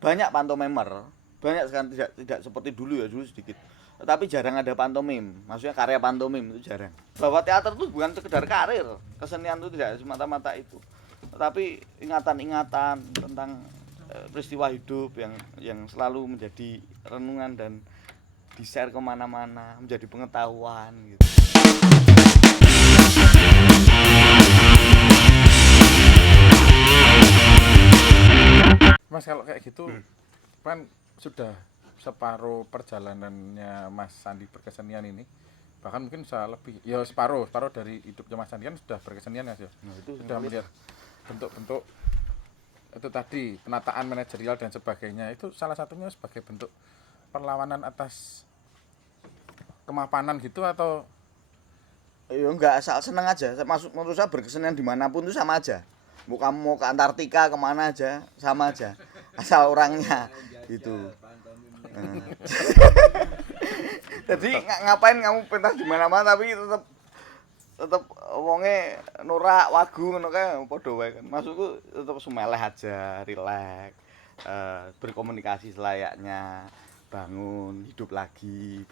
banyak pantomimer, banyak sekarang tidak seperti dulu ya, dulu sedikit. Tetapi jarang ada pantomim, maksudnya karya pantomim itu jarang. Bahwa teater itu bukan sekedar karir, kesenian itu tidak semata-mata itu. Tetapi ingatan-ingatan tentang peristiwa hidup yang selalu menjadi renungan dan di-share kemana-mana, menjadi pengetahuan gitu. Mas kalau kayak gitu kan sudah separuh perjalanannya Mas Sandi berkesenian ini, bahkan mungkin bisa lebih ya separuh dari hidupnya Mas Sandi kan sudah berkesenian ya, Nah, itu sudah melihat bentuk-bentuk itu tadi penataan manajerial dan sebagainya, itu salah satunya sebagai bentuk perlawanan atas kemapanan gitu atau ya enggak, asal seneng aja. Maksud menurut saya berkesenian dimanapun itu sama aja. Mau kamu mau ke Antartika kemana aja sama aja, asal orangnya gitu. Nah. Jadi ngapain kamu pentas di mana-mana tapi tetep wonge norak wagu ngono kae padha wae kan. Maksudku tetep sumeleh aja, rileks, berkomunikasi selayaknya, bangun, hidup lagi,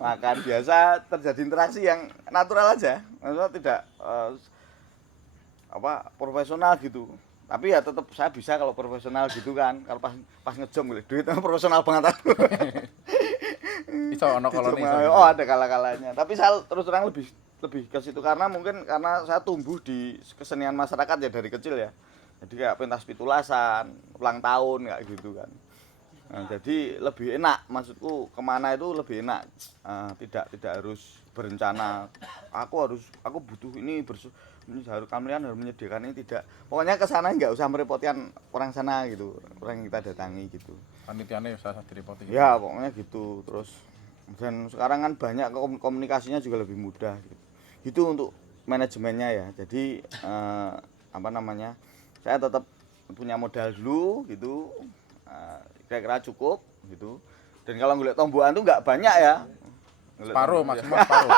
makan biasa, terjadi interaksi yang natural aja. Maksudnya tidak profesional gitu. Tapi ya tetap saya bisa kalau profesional gitu kan. Kalau pas ngejom gitu, duit profesional banget aku. iso ono koloni Oh, ada kala-kalanya. Tapi saya terus terang lebih ke situ karena mungkin karena saya tumbuh di kesenian masyarakat ya dari kecil ya. Jadi kayak pentas pitulasan, ulang tahun kayak gitu kan. Nah, jadi lebih enak, maksudku kemana itu lebih enak. Tidak harus berencana. Aku butuh ini harus kalian harus menyediakan ini, tidak. Pokoknya ke sana nggak usah merepotkan orang sana gitu, orang yang kita datangi gitu. panitiane ya usah direpoti. Ya pokoknya gitu. Terus dan sekarang kan banyak komunikasinya juga lebih mudah gitu. Itu untuk manajemennya ya. Jadi saya tetap punya modal dulu gitu, kira-kira cukup gitu. Dan kalau ngeliat tombokan tuh nggak banyak ya. Separuh maksimal separuh.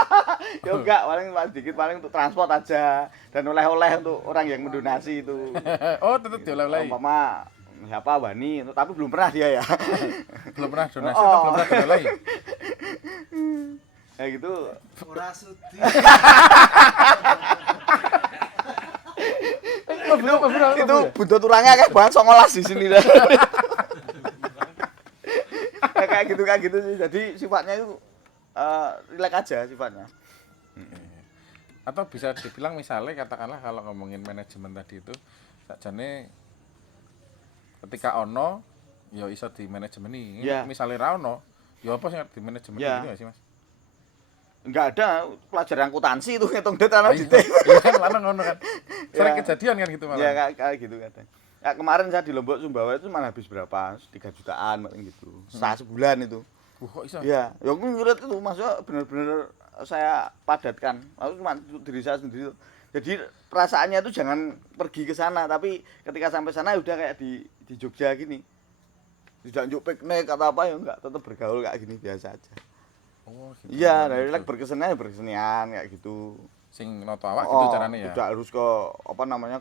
Ya enggak, paling sedikit, paling untuk transport aja dan oleh-oleh untuk orang yang mendonasi itu. Oh tetep dioleh-olehi. Umpama siapa Wani, tapi belum pernah dia ya. Belum pernah donasi atau belum pernah dioleh. Ya gitu. Ora sudi. Itu buntut turangnya kayak banget 19 di sini dah. Kayak gitu sih. Jadi sifatnya itu rileks aja sifatnya. Atau bisa dibilang misalnya katakanlah kalau ngomongin manajemen tadi itu sakjane ketika ono ya iso di manajemen ini. Ya. Misalnya ra ono ya apa sih di manajemen Ya. gitu ya sih Mas? Enggak ada pelajaran akuntansi itu ngitung duit ana dite. Iya kan lanang ngono kan. Sering Ya. kejadian kan gitu malah. Ya kayak gitu kadang. Ya kemarin saya di Lombok Sumbawa itu malah habis berapa? 3 jutaan paling gitu. Sebulan itu. Kok iso? Iya, ya aku ngirit itu maksudnya benar-benar saya padatkan. Aku cuma diri saya sendiri. Jadi perasaannya itu jangan pergi ke sana, tapi ketika sampai sana udah kayak di Jogja gini. Tidak njuk piknik atau apa ya enggak, tetap bergaul kayak gini biasa aja. Oh, gitu. Iya, dari berkesenian kayak gitu. Sing noto awak gitu carane ya. Tidak harus ke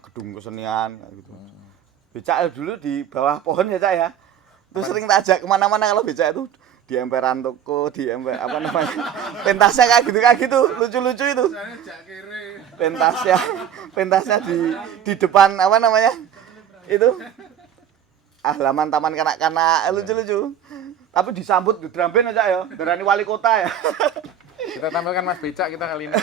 gedung kesenian kayak gitu. Becak dulu di bawah pohon ya, Cak ya. Terus sering tak ajak kemana-mana kalau becak itu di emperan toko, di emper pentasnya kayak gitu, lucu-lucu itu. Pentasnya di depan itu halaman taman kanak-kanak, lucu-lucu. Tapi disambut di drum band aja ya, darani wali kota ya. Kita tampilkan Mas Becak kita kali ini.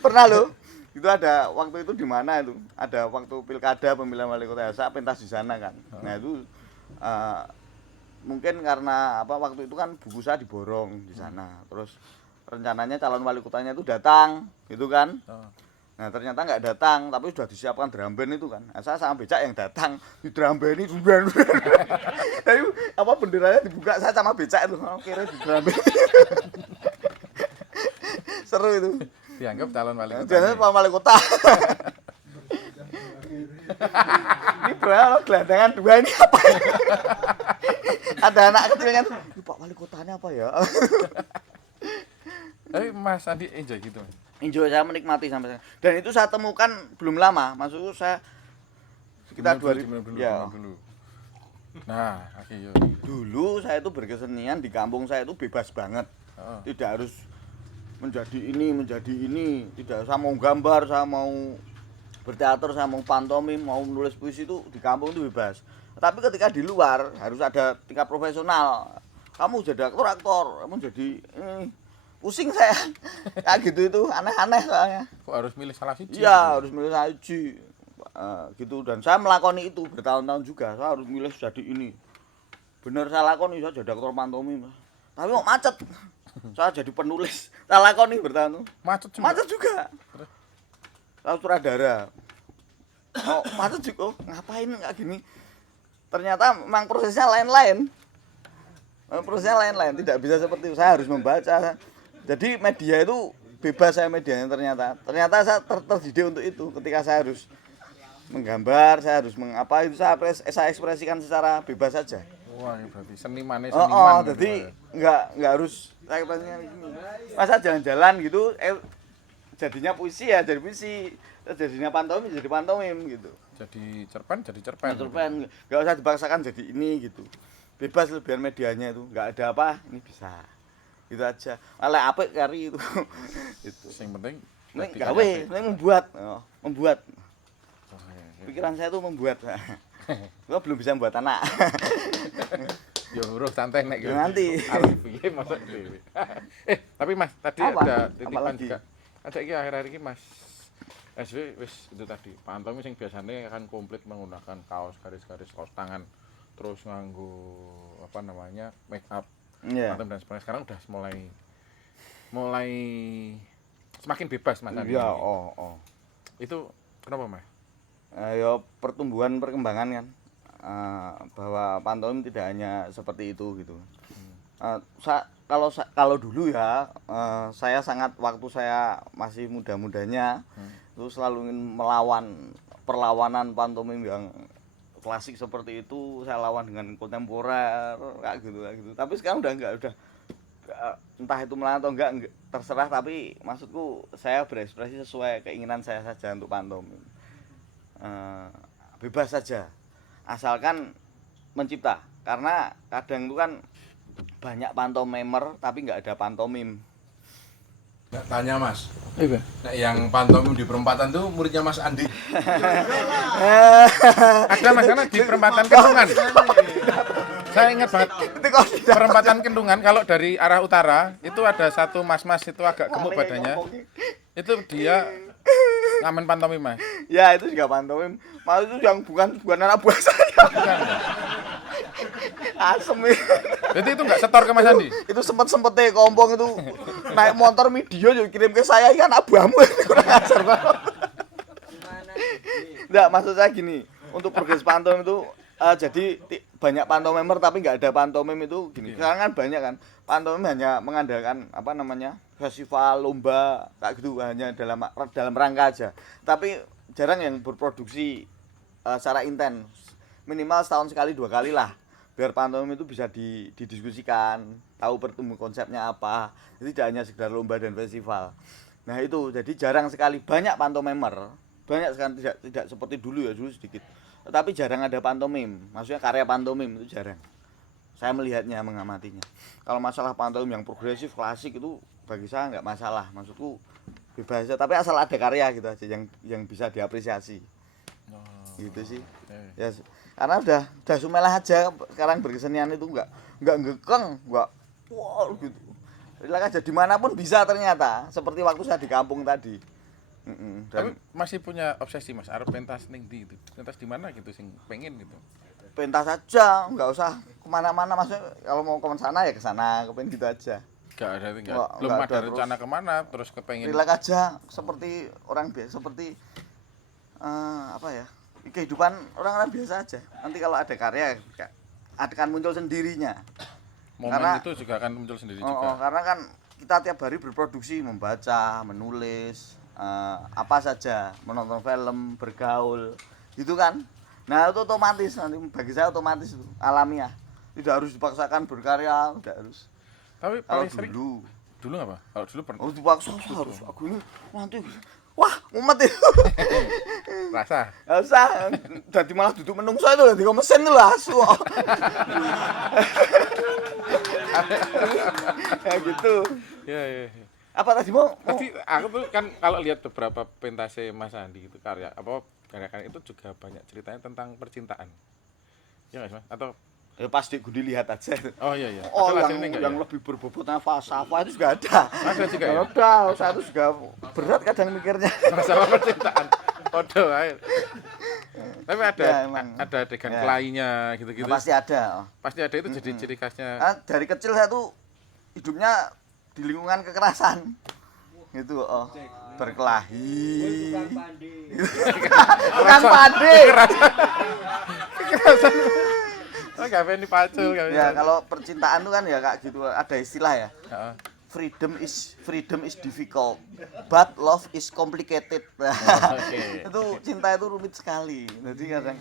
Pernah loh. Itu ada waktu itu di mana itu? Ada waktu pilkada pemilihan wali kota ya, saya pentas di sana kan. Nah, itu mungkin karena waktu itu kan buku saya diborong di sana. Terus rencananya calon wali kotanya itu datang, gitu kan. Nah, ternyata nggak datang, tapi sudah disiapkan drum band itu kan. Nah, saya sama Becak yang datang di drum band ini. Tapi benderanya dibuka, saya sama Becak itu. Kira di drum band. Seru itu. Dianggap calon wali kota. Jangan calon wali kota. Ini berapa gelandangan dua ini apa ya? Ada anak kecilnya tuh, Pak wali kotanya apa ya? Tapi Mas Andi enjoy gitu. Enjoy, saya menikmati sampai sana. Dan itu saya temukan belum lama, maksudku saya kita dulu. ya. Dulu. Nah, oke yo. Dulu saya itu berkesenian di kampung saya itu bebas banget. Tidak harus menjadi ini, tidak. Saya mau gambar, saya mau berteater, saya mau pantomim, mau nulis puisi itu di kampung itu bebas. Tapi ketika di luar harus ada tingkat profesional. Kamu jadi aktor, kamu jadi pusing saya. Kayak gitu itu aneh-aneh soalnya. Kok harus milih salah siji? Iya, harus milih siji. Gitu, dan saya melakoni itu bertahun-tahun juga. Saya harus milih jadi ini. Bener saya lakoni, saya jadi aktor pantomim. Tapi kok macet. Saya jadi penulis. Saya lakoni bertahun. Macet juga. Saya sutradara. Oh, macet juga. Ngapain kayak gini? Ternyata memang prosesnya lain-lain. Prosesnya lain-lain, tidak bisa seperti itu. Saya harus membaca. Jadi media itu bebas saya medianya ternyata. Ternyata saya terdidik untuk itu. Ketika saya harus menggambar, saya harus mengapa itu saya ekspresikan secara bebas saja. Wah, ini berarti senimannya seniman. Jadi enggak harus saya katanya gini. Masa jalan-jalan gitu jadinya puisi ya jadi puisi, jadinya pantomim jadi pantomim gitu. Jadi cerpen jadi cerpen. Cerpen enggak usah dipaksakan jadi ini gitu. Bebas biar medianya itu enggak ada apa ini bisa. Gitu aja. Malah apik kari itu. Itu. Yang penting gawe, membuat. Pikiran saya tuh membuat. Gua belum bisa membuat anak. Yo huruf santai nek gitu. Nanti. Arep piye masak dhewe. Tapi Mas, tadi apa? ada titipan Apalagi? juga. Ada iki akhir-akhir iki Mas SW wis itu tadi. Pantomim sing biasanya akan komplit menggunakan kaos garis-garis kaos tangan. Terus nganggo apa namanya? Make up. Iya. Pantomim dan sebagainya. Sekarang udah mulai semakin bebas Mas Andi. Iya, Itu kenapa Mas? Ya pertumbuhan perkembangan kan. Bahwa pantomim tidak hanya seperti itu gitu. Kalau dulu ya saya sangat waktu saya masih muda-mudanya itu selalu ingin melawan perlawanan pantomim yang klasik seperti itu, saya lawan dengan kontemporer kayak gitu. Tapi sekarang udah enggak, entah itu melawan atau enggak terserah, tapi maksudku saya berekspresi sesuai keinginan saya saja untuk pantomim. Bebas saja asalkan mencipta, karena kadang itu kan banyak pantomimer tapi nggak ada pantomim. Nggak tanya Mas, Iya. nah, yang pantomim di perempatan tuh muridnya Mas Andi. Ada Mas karena di perempatan Kendungan. Saya ingat banget perempatan Kendungan kalau dari arah utara itu ada satu mas-mas itu agak gemuk badannya. Itu dia ngamen pantomim Mas. Ya itu juga pantomim. Malah itu yang bukan anak buah saya. Bukan. Asem ya. Jadi itu enggak setor ke Mas Andi. Itu sempet kompong itu naik motor video juga kirim ke saya, ya anak buahmu. Kurang ajar banget. Enggak, maksud saya gini, untuk progres pantomim itu jadi banyak pantomimer tapi nggak ada pantomim itu gini. Sekarang kan banyak kan pantomim hanya mengandalkan apa namanya festival, lomba kayak gitu, hanya dalam rangka aja. Tapi jarang yang berproduksi secara intens. Minimal setahun sekali 2 kali lah. Biar pantomim itu bisa didiskusikan, tahu pertumbuhan konsepnya apa. Jadi tidak hanya sekedar lomba dan festival. Nah itu jadi jarang sekali, banyak pantomimer, banyak sekarang tidak seperti dulu ya, dulu sedikit. Tetapi jarang ada pantomim, maksudnya karya pantomim itu jarang. Saya melihatnya, mengamatinya. Kalau masalah pantomim yang progresif, klasik itu bagi saya nggak masalah. Maksudku bebas aja, tapi asal ada karya gitu aja yang bisa diapresiasi. Gitu sih. Ya, karena udah sumelah aja sekarang berkesenian itu nggak ngekeng, nggak wow gitu. Bilang aja dimanapun bisa ternyata, seperti waktu saya di kampung tadi. Tapi masih punya obsesi Mas, arep pentas ning ndi itu. Pentas di mana gitu sing pengen gitu. Pentas aja, nggak usah kemana-mana, maksudnya kalau mau ke sana ya ke sana, kepengen gitu aja. Belum ada rencana kemana, terus kepengen. Relax aja, seperti orang biasa, seperti apa ya, kehidupan orang-orang biasa aja. Nanti kalau ada karya akan muncul sendirinya. Momen itu juga akan muncul sendiri juga. Karena kan kita tiap hari berproduksi, membaca, menulis, apa saja, menonton film, bergaul, gitu kan. Nah itu otomatis, nanti bagi saya otomatis itu, alamiah. Tidak harus dipaksakan berkarya, tidak harus. Tapi Kalau paling sering dulu apa? Kalau dulu pernah harus dipaksa, harus aku ini nanti Wah, mumet itu. Rasa. Enggak usah, dadi malah duduk menungso itu dadi kok mesin itu lah asu. Ya gitu. Iya, iya, iya. Apa tadi mau? Tadi aku tuh kan kalau lihat beberapa pentase Mas Andi itu karya itu juga banyak ceritanya tentang percintaan. Iya nggak sih Mas? Atau Ya pasti gue dilihat aja. oh iya iya. Oh, Hasil yang hasilnya enggak yang ya? lebih berbobotnya falsafah itu juga ada. Ada juga ya? Ada, saya itu juga berat kadang mikirnya. Masalah percintaan. Podo ae. Tapi ada Ya, emang. ada adegan Ya. kelainya gitu-gitu. Nah, pasti ada. Pasti ada itu jadi ciri khasnya. Nah, dari kecil saya tuh hidupnya di lingkungan kekerasan. Gitu, oh. Berkelahi. Bukan pade. Oh, gak pengen dipacul gak Ya, kalau percintaan tuh kan ya kayak gitu, ada istilah ya. Heeh. Freedom is difficult, but love is complicated. Oke. Itu cinta itu rumit sekali. Jadi kadang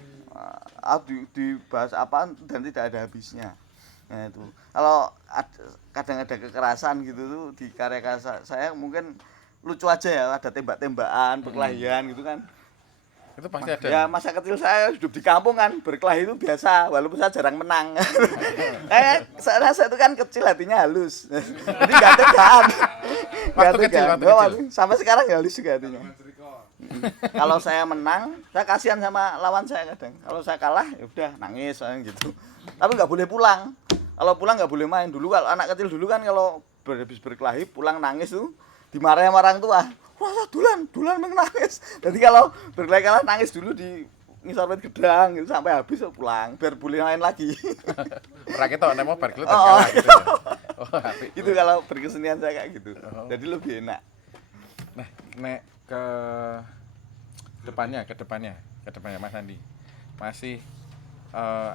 dibahas apa dan tidak ada habisnya. Nah itu. Kalau kadang ada kekerasan gitu tuh di karya saya mungkin lucu aja ya, ada tembak-tembakan, perkelahian gitu kan. Itu pasti ada. Ya masa kecil saya hidup di kampung kan, berkelahi itu biasa, walaupun saya jarang menang. Saya itu kan kecil hatinya halus, jadi nggak tegaan. Waktu kecil. Sampai sekarang ya halus juga hatinya. Kalau saya menang, saya kasihan sama lawan saya kadang. Kalau saya kalah, ya udah nangis gitu. Tapi nggak boleh pulang. Kalau pulang nggak boleh main dulu. Kalau anak kecil dulu kan kalau habis berkelahi pulang nangis tuh dimarahin sama orang tua. Wah, dulan menangis. Jadi kalau berkelahi kalah nangis dulu di ngisor wit gedang gitu sampai habis pulang biar boleh main lagi. Ora ketok nek mau bar Oh, kalah gitu. Ya. Oh, apik. Itu kalau berkesenian saya kayak gitu. Oh. Jadi lebih enak. Nah, nek ke depannya Mas Andi. Masih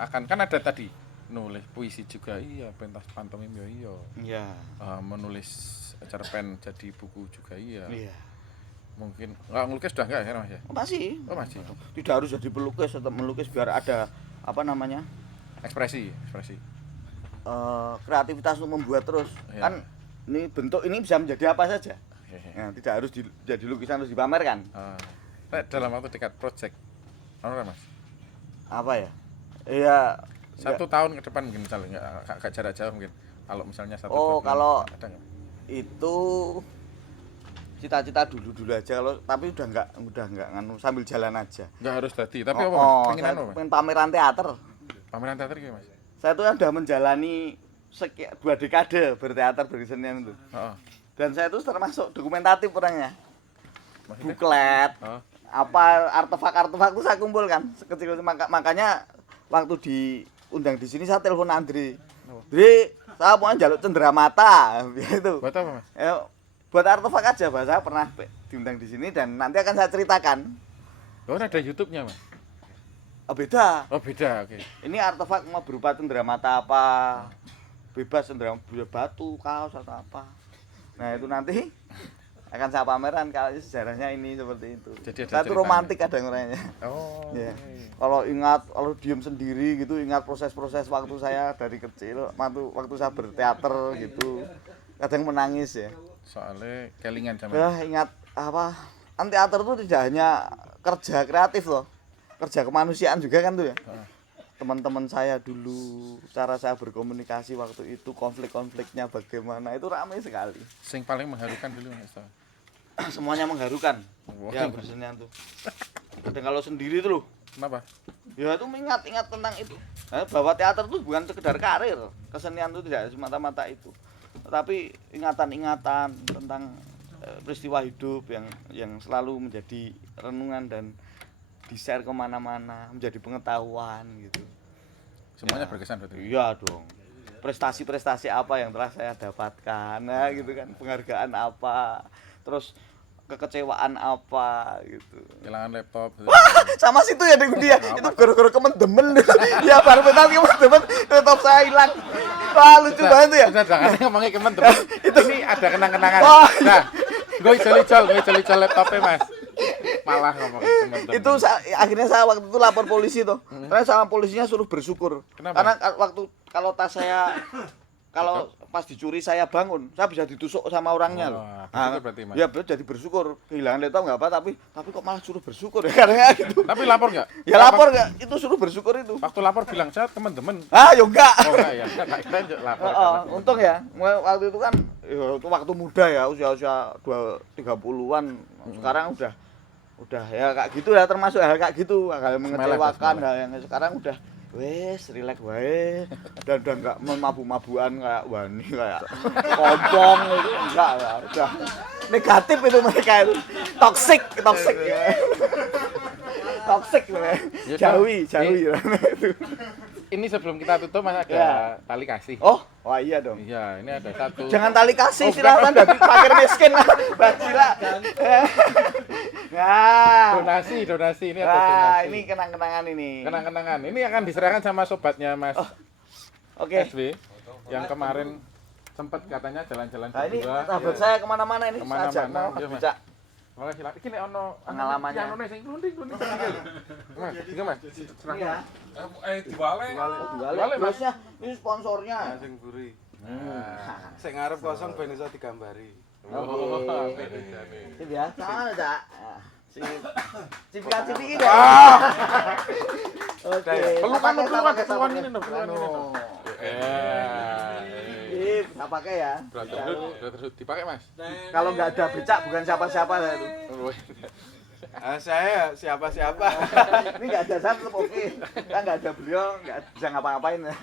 akan kan ada tadi nulis puisi juga iya, pentas pantomim ya iya. Iya. Menulis cerpen jadi buku juga iya. Iya. Mungkin enggak ngelukis sudah enggak ya Mas ya? Masih. Oh masih. Tidak harus jadi pelukis, tetap melukis biar ada apa namanya? Ekspresi. Kreativitas untuk membuat terus. Iya. Kan ini bentuk ini bisa menjadi apa saja. Hehe. Nah, tidak harus jadi lukisan terus dipamerkan. Dalam waktu dekat project Mas? Apa ya? Iya. 1 tahun ke depan mungkin misalnya enggak jarak jauh mungkin. Kalau misalnya 1 Oh, tahun kalau ada enggak? itu cita-cita dulu aja kalau tapi udah nggak nganu sambil jalan aja. Enggak harus tadi, tapi apa Mas? Pengen saya anu Mas? pengen pameran teater. Pameran teater gimana Mas? Saya tuh kan udah menjalani 2 dekade berteater berkesenian itu. Heeh. Dan saya tuh termasuk dokumentatif orangnya. Maksudnya? Buklet, Oh. apa artefak tuh saya kumpulkan sekecil makanya waktu diundang di sini saya telepon Andre. Jadi saya mau jaluk cenderamata gitu. Buat apa Mas? Buat artefak aja, Pak. Saya pernah diundang di sini dan nanti akan saya ceritakan. Oh, ada YouTube-nya Mas? Oh, beda. Oh, beda, oke. Ini artefak mau berupa cenderamata apa? Bebas cenderamata batu, kaos atau apa. Nah, itu nanti akan saya pameran kalau sejarahnya ini seperti itu. Jadi ada saya tuh ceritanya. romantik kadang orangnya. Oh. Ya. oke. Kalau diem sendiri gitu ingat proses-proses waktu saya dari kecil, waktu saya berteater gitu. Kadang menangis ya. Soalnya kelingan sama. Ya ingat apa? Kan teater itu tidak hanya kerja kreatif loh. Kerja kemanusiaan juga kan tuh ya. Teman-teman saya dulu, cara saya berkomunikasi waktu itu, konflik-konfliknya bagaimana, itu ramai sekali. Sing paling mengharukan dulu Mas. Semuanya mengharukan. Wow. Ya bersenian tuh. Dan kalau sendiri tuh loh, Kenapa? ya itu ingat tentang itu. Bahwa teater itu bukan sekedar karir, kesenian itu tidak semata-mata itu. Tetapi ingatan-ingatan tentang peristiwa hidup yang selalu menjadi renungan dan di-share kemana-mana, menjadi pengetahuan gitu. Semuanya Ya. berkesan berarti. Iya dong. Prestasi-prestasi apa yang telah saya dapatkan, nah gitu kan, penghargaan apa, terus kekecewaan apa gitu. Kehilangan laptop. Sama situ ya dengan dia, itu gara-gara kemen-demen. Ya baru bentar kemen-demen, laptop saya hilang. Wah lucu banget tuh ya. Sudah jangan ngomongin teman-teman. Ini ada kenang-kenangan. Wah. Nah, gue icol laptopnya Mas. Malah ngomongin teman-teman. Itu akhirnya saya waktu itu lapor polisi tuh. Karena sama polisinya suruh bersyukur. Kenapa? Karena waktu kalau tas saya kalau pas dicuri saya bangun, saya bisa ditusuk sama orangnya loh. Wah, bersyukur berarti, Mas. Ya betul, jadi bersyukur. Kehilangan laptop nggak apa, tapi kok malah suruh bersyukur ya karena gitu. Tapi lapor nggak? Ya lapor nggak? Itu suruh bersyukur itu. Waktu lapor bilang saya teman-teman. Ah, yo enggak. Oh enggak ya, enggak kira lapor. Untung ya, waktu itu kan ya, itu waktu muda ya, usia 30-an. Sekarang udah ya kayak gitu ya, termasuk hal kayak gitu, hal yang mengecewakan, hal yang sekarang udah wes relax wae dan udah enggak memabu-mabuan kayak wani kayak kompong itu enggak ya, udah negatif itu mereka itu toxic ya. Toxic ya. Jauhi ya itu. Ini sebelum kita tutup Mas ada Ya. tali kasih. Oh, wah iya dong. Iya, ini ada satu. Jangan tali kasih silakan dari fakir miskin bajila. Nah, Donasi ini ada nah donasi. ini kenang-kenangan ini. Kenang-kenangan. Ini akan diserahkan sama sobatnya Mas Oke. SW yang kemarin sempat katanya jalan-jalan Nah ini berdua. sahabat saya kemana-mana ini. Kemana-mana, Ajak mau iya, Mas. bisa. Makasih silakan. Iki nek ono Pengalamannya. Yang ono sing glunding-glunding. Mas, iki Mas. Serahkan. Iya. Dibalik. Balik bosnya. Ini sponsornya. Sing buri. Nah. Sing ngarep kosong ben iso digambari. Oh, Ini biasa kan, Cak. Cipikan-cipikin ya. Oke. Pelukan Pakai ini no, pelukan ini no. Ini bisa pakai ya. Brotherhood dipakai Mas. Kalau nggak ada becak bukan siapa-siapa saya itu. Saya siapa-siapa. Ini nggak ada saya tetap oke. Kan nggak ada beliau nggak bisa ngapa-ngapain ya.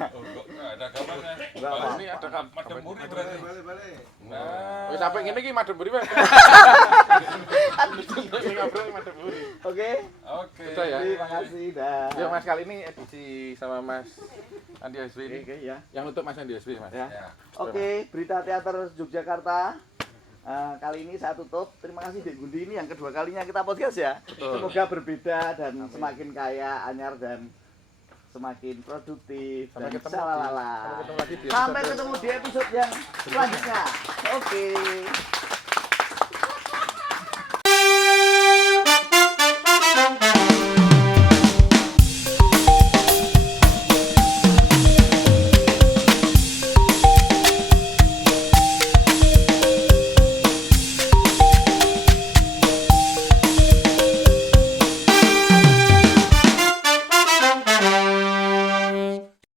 Ada kamarnya. Nggak apa. Ini ada kan Madem Muri berarti. Wis sampe ngene iki madem buri Mas. Ini ngobrol madem buri. Oke. Oke. Sudah ya. Terima kasih dah. Ya Mas kali ini edisi sama Mas Andi SW ini. Oke ya. Yang untuk Mas Andi SW Mas. Ya. Ya. Oke, berita teater Yogyakarta. Kali ini saya tutup. Terima kasih Dek Gundi, ini yang kedua kalinya kita podcast ya. Betul. Semoga berbeda dan semakin kaya, anyar dan semakin produktif Sampai dan ketemu salalala. sampai ketemu lagi di Sampai episode ketemu di episode yang selanjutnya. Oke.